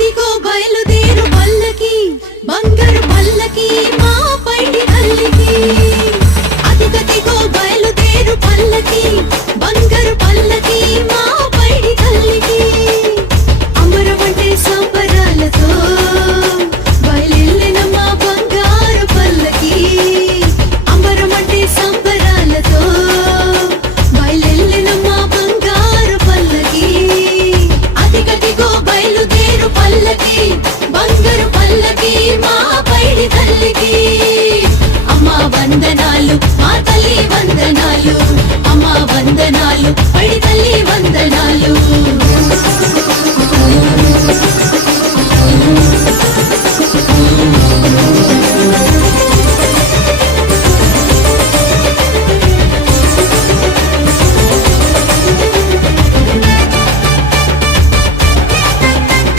అదిగదిగో బయలుదేరు పల్లకి బంగారు పల్లకి మా పైడి తల్లికి అదిగదిగో బయలుదేరు పల్లకి బంగారు పల్లకి మా పైడి తల్లికి అమరమంటే సంబరాలతో బయలెళ్ళిన మా బంగారు పల్లకి అమరమంటే సంబరాలతో బయలెళ్ళిన మా బంగారు పల్లకి అదిగదిగో బయలుదేరు పల్లకి బంగారు పల్లకి మా పైడి తల్లికి అమ్మా వందనాలు మా తల్లి వందనాలు